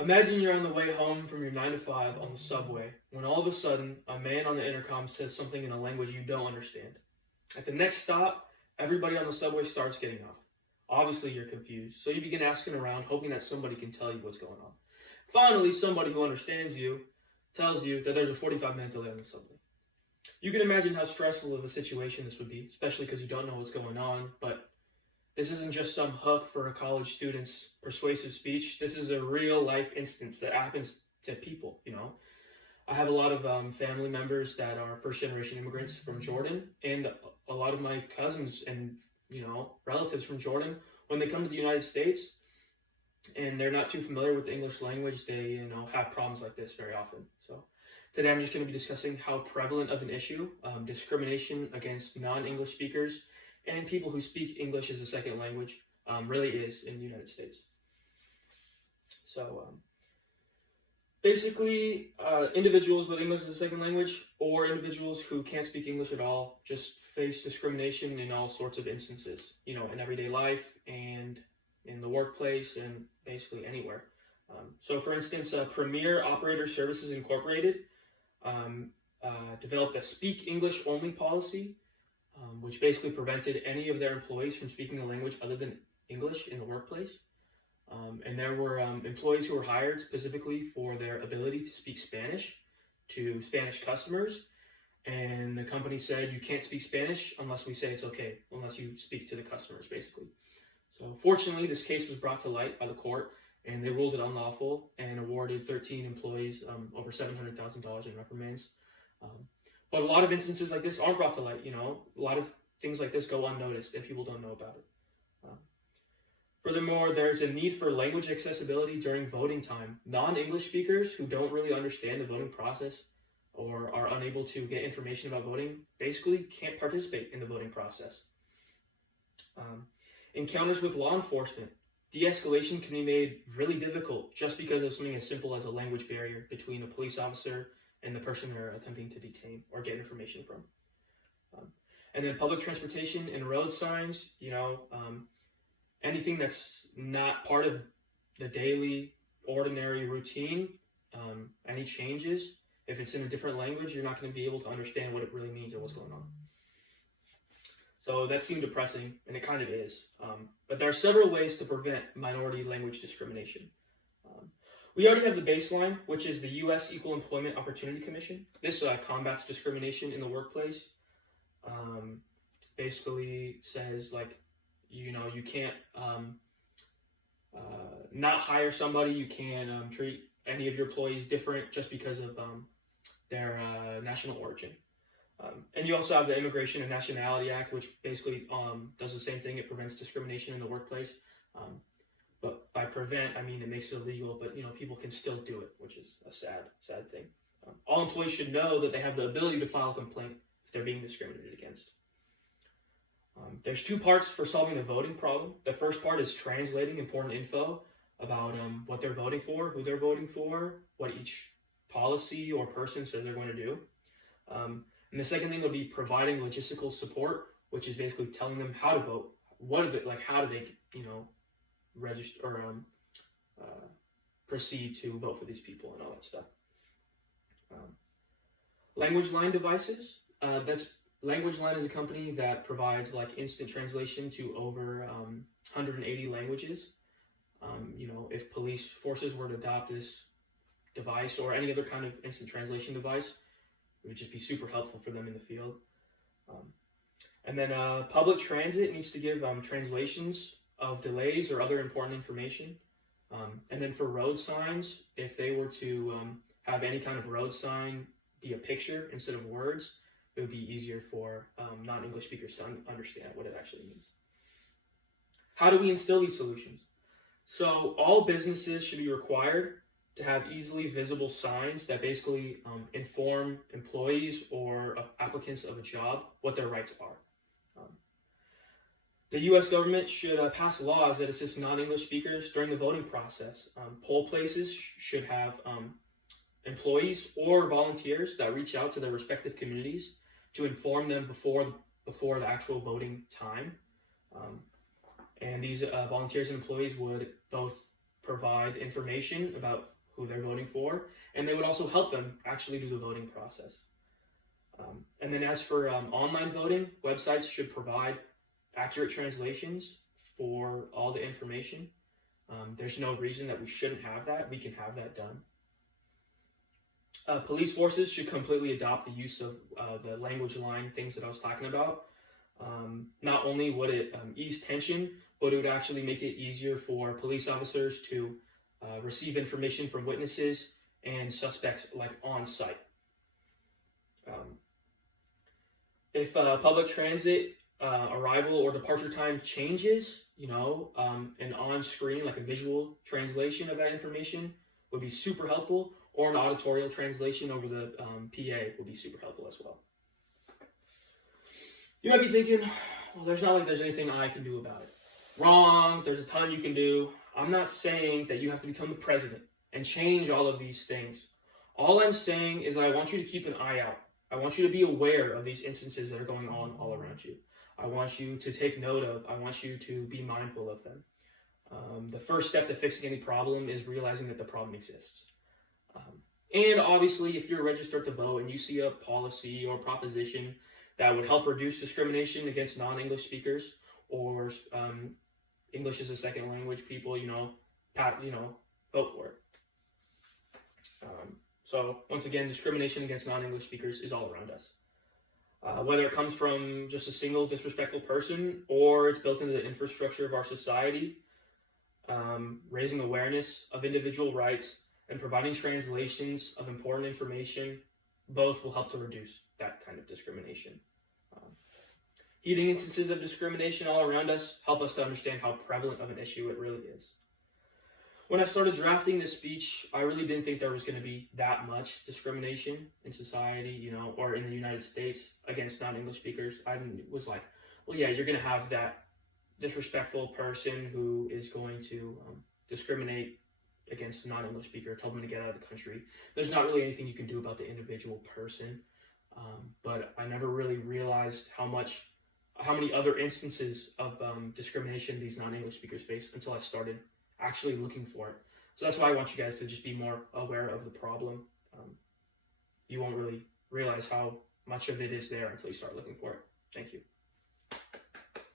Imagine you're on the way home from your 9 to 5 on the subway when all of a sudden a man on the intercom says something in a language you don't understand. At the next stop, everybody on the subway starts getting off. Obviously, you're confused, so you begin asking around, hoping that somebody can tell you what's going on. Finally, somebody who understands you tells you that there's a 45-minute delay on the subway. You can imagine how stressful of a situation this would be, especially because you don't know what's going on, but this isn't just some hook for a college student's persuasive speech. This is a real life instance that happens to people. I have a lot of family members that are first generation immigrants from Jordan, and a lot of my cousins and relatives from Jordan, when they come to the United States and they're not too familiar with the English language, they have problems like this very often. So today I'm just going to be discussing how prevalent of an issue discrimination against non-English speakers and people who speak English as a second language really is in the United States. So basically, individuals with English as a second language or individuals who can't speak English at all just face discrimination in all sorts of instances, in everyday life and in the workplace and basically anywhere. So for instance, Premier Operator Services Incorporated developed a speak English only policy, which basically prevented any of their employees from speaking a language other than English in the workplace. And there were employees who were hired specifically for their ability to speak Spanish to Spanish customers. And the company said, you can't speak Spanish unless we say it's okay, unless you speak to the customers, basically. So fortunately, this case was brought to light by the court, and they ruled it unlawful and awarded 13 employees over $700,000 in reprimands. But a lot of instances like this aren't brought to light. A lot of things like this go unnoticed and people don't know about it. Furthermore, there's a need for language accessibility during voting time. Non-English speakers who don't really understand the voting process or are unable to get information about voting basically can't participate in the voting process. Encounters with law enforcement. De-escalation can be made really difficult just because of something as simple as a language barrier between a police officer and the person they're attempting to detain or get information from. And then public transportation and road signs, anything that's not part of the daily, ordinary routine, any changes, if it's in a different language, you're not going to be able to understand what it really means or what's going on. So that seemed depressing, and it kind of is. But there are several ways to prevent minority language discrimination. We already have the baseline, which is the U.S. Equal Employment Opportunity Commission. This combats discrimination in the workplace. Basically says, you can't not hire somebody. You can't treat any of your employees different just because of their national origin. And you also have the Immigration and Nationality Act, which basically does the same thing. It prevents discrimination in the workplace. But by prevent, I mean it makes it illegal, but people can still do it, which is a sad thing. All employees should know that they have the ability to file a complaint if they're being discriminated against. There's two parts for solving the voting problem. The first part is translating important info about what they're voting for, who they're voting for, what each policy or person says they're going to do. And the second thing will be providing logistical support, which is basically telling them how to vote. What is it like? How do they, register or proceed to vote for these people and all that stuff. Language line devices. Language Line is a company that provides instant translation to over 180 languages. If police forces were to adopt this device or any other kind of instant translation device, it would just be super helpful for them in the field. And then public transit needs to give translations of delays or other important information. And then for road signs, if they were to have any kind of road sign be a picture instead of words, it would be easier for non-English speakers to understand what it actually means. How do we instill these solutions? So all businesses should be required to have easily visible signs that basically inform employees or applicants of a job what their rights are. The U.S. government should pass laws that assist non-English speakers during the voting process. Poll places should have employees or volunteers that reach out to their respective communities to inform them before the actual voting time. And these volunteers and employees would both provide information about who they're voting for, and they would also help them actually do the voting process. And then as for online voting, websites should provide accurate translations for all the information. There's no reason that we shouldn't have that. We can have that done. Police forces should completely adopt the use of the language line things that I was talking about. Not only would it ease tension, but it would actually make it easier for police officers to receive information from witnesses and suspects like on site. If public transit arrival or departure time changes, an on-screen, like a visual translation of that information would be super helpful, or an auditorial translation over the PA would be super helpful as well. You might be thinking, well, there's not like there's anything I can do about it. Wrong, there's a ton you can do. I'm not saying that you have to become the president and change all of these things. All I'm saying is that I want you to keep an eye out. I want you to be aware of these instances that are going on all around you. I want you to take note of, I want you to be mindful of them. The first step to fixing any problem is realizing that the problem exists. And obviously, if you're registered to vote and you see a policy or proposition that would help reduce discrimination against non-English speakers or English as a second language people, vote for it. So once again, discrimination against non-English speakers is all around us. Whether it comes from just a single disrespectful person or it's built into the infrastructure of our society, raising awareness of individual rights and providing translations of important information, both will help to reduce that kind of discrimination. Heeding instances of discrimination all around us help us to understand how prevalent of an issue it really is. When I started drafting this speech, I really didn't think there was going to be that much discrimination in society, or in the United States against non-English speakers. I was like, well, yeah, you're going to have that disrespectful person who is going to discriminate against a non-English speaker, tell them to get out of the country. There's not really anything you can do about the individual person. But I never really realized how many other instances of discrimination these non-English speakers face until I started actually looking for it. So that's why I want you guys to just be more aware of the problem. You won't really realize how much of it is there until you start looking for it. Thank you.